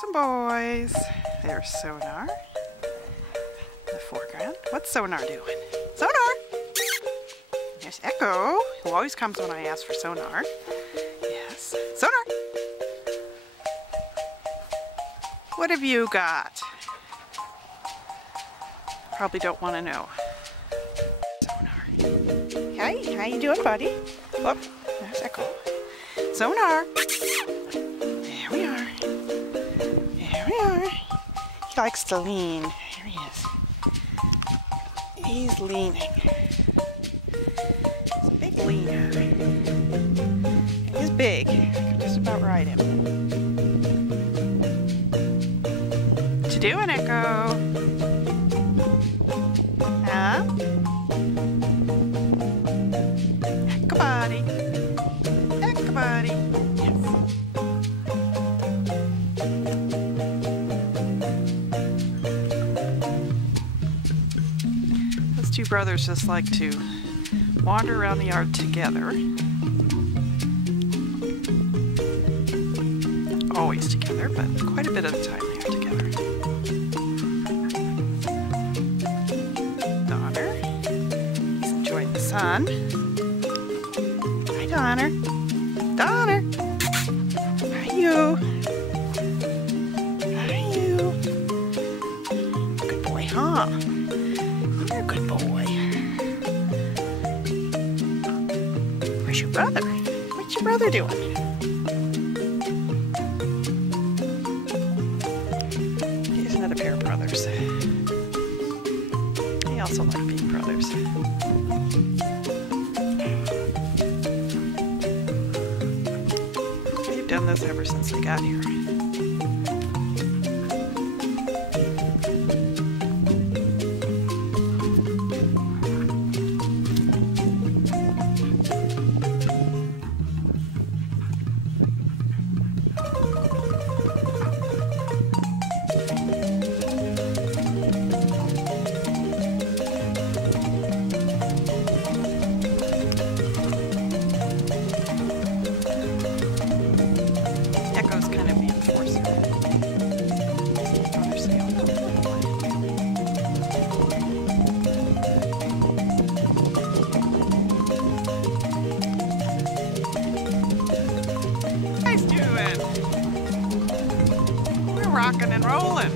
Some boys. There's Sonar in the foreground. What's Sonar doing? Sonar! There's Echo, who always comes when I ask for Sonar. Yes. Sonar! What have you got? Probably don't want to know. Sonar. Hey, how you doing, buddy? Look, there's Echo. Sonar! There we are. There we are. He likes to lean. Here he is. He's leaning. He's a big leaner. He's big. I can just about ride him. What you doing, Echo? Huh? Echo buddy. Echo buddy. Yes. Those two brothers just like to wander around the yard together. Always together, but quite a bit of the time they are together. Donner, he's enjoying the sun. Hi, Donner. Donner! Hi, you. Hi, you. Good boy, huh? You're a good boy. Where's your brother? What's your brother doing? Here's another pair of brothers. They also like being brothers. They've done this ever since they got here. Echo's kind of the enforcer. Nice doing. We're rocking and rolling.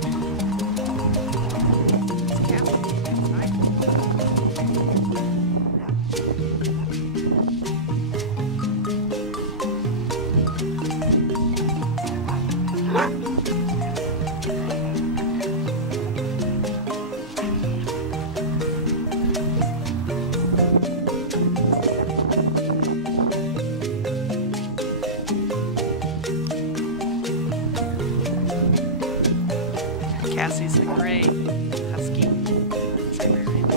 Cassie's the gray husky. Siberian.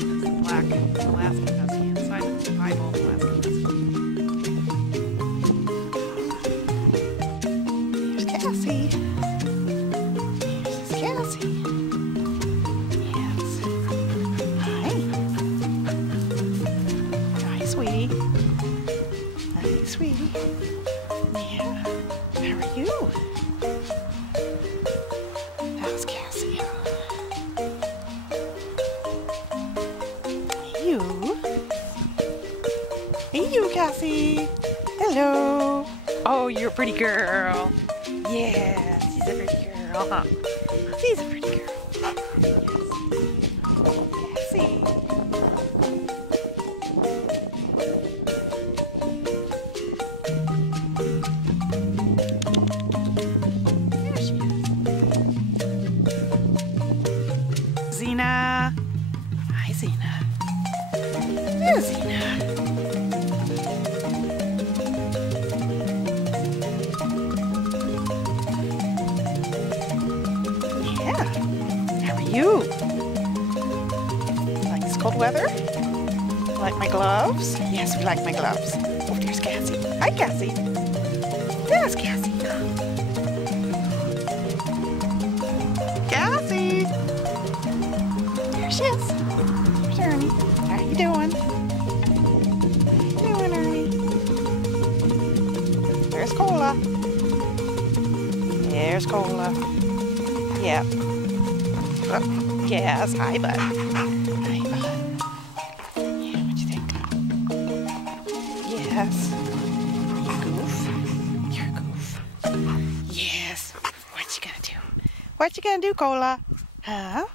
He's the black Alaskan husky inside of the piebald Alaskan husky. Here's Cassie. Here's Cassie. Yes. Hi. Hi, sweetie. Hi, sweetie. Yeah. How are you? That's Cassie. Hey, you. Hey, you, Cassie. Hello. Oh, you're a pretty girl. Yeah, she's a pretty girl, huh? She's a pretty girl. Cassie. There she is. Xena. Hi, Xena. There's Xena. Yeah. How are you? Like this cold weather? Like my gloves? Yes, we like my gloves. Oh, there's Cassie. Hi, Cassie. There's Cassie. Cassie. There she is. There's Ernie. How are you doing? How you doing, Ernie? There's Cola. There's Cola. Yep. Oh, yes. Hi, bud. Hi, bud. Yeah, what you think? Yes. Goof. You're a goof. Yes. What you gonna do? What you gonna do, Cola? Huh?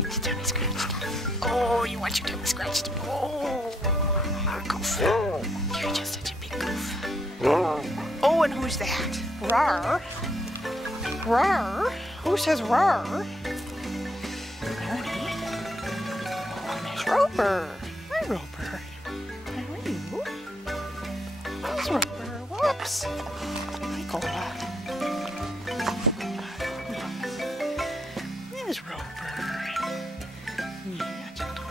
Your tummy scratched. Oh, you want your tummy scratched? Oh, you're a goof. You're just such a big goof. Oh, and who's that? Rawr. Rawr. Who says rawr? Honey. Oh, there's Roper. Hi, Roper. How are you? There's Roper. Whoops. Hi, Cola. There's Roper. Yeah, gentle.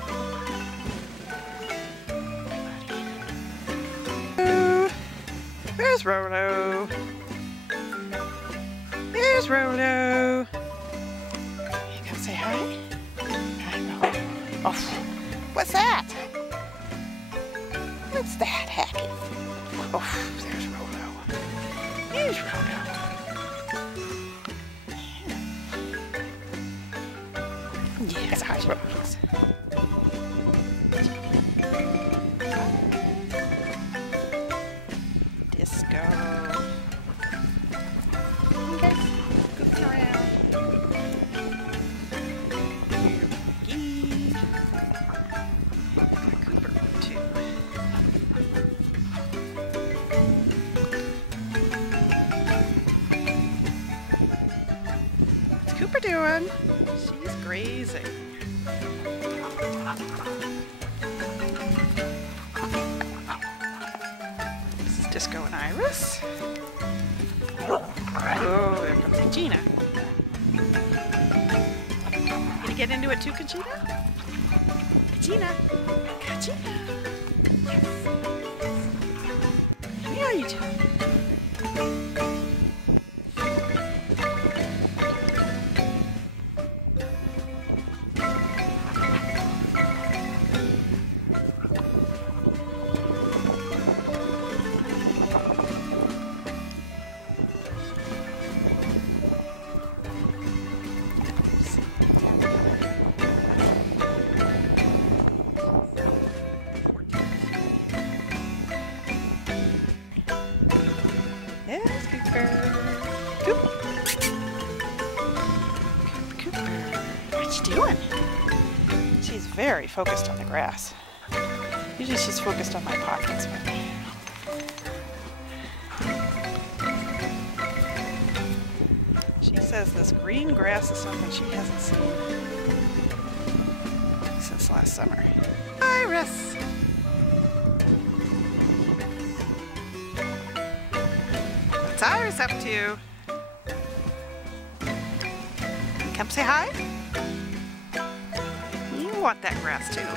There's Rolo. There's Rolo. You come say hi? Hi, Rolo. Oh, what's that? What's that hacking? Oh, there's Rolo. There's Rolo. Yes, hi, Rolo. Disco. Okay, goofing around. Here, Boogie. Got Cooper too. What's Cooper doing? She's grazing. This is Disco and Iris. Oh, there comes Kachina. Gonna get into it too, Kachina? Kachina. Kachina. How are you doing? There's Cooper. Cooper. Cooper. What you doing? She's very focused on the grass. Usually she's focused on my pockets, but... She says this green grass is something she hasn't seen since last summer. Iris! What's Iris up to? Come say hi? You want that grass too.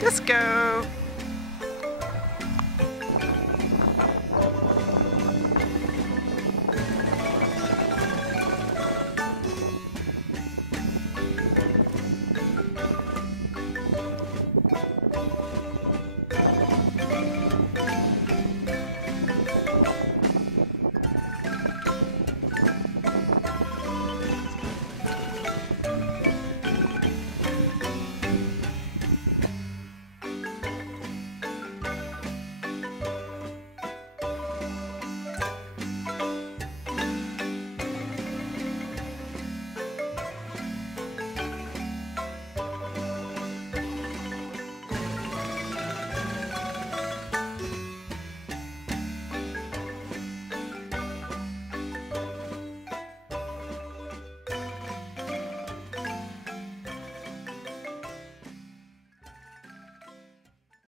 Disco!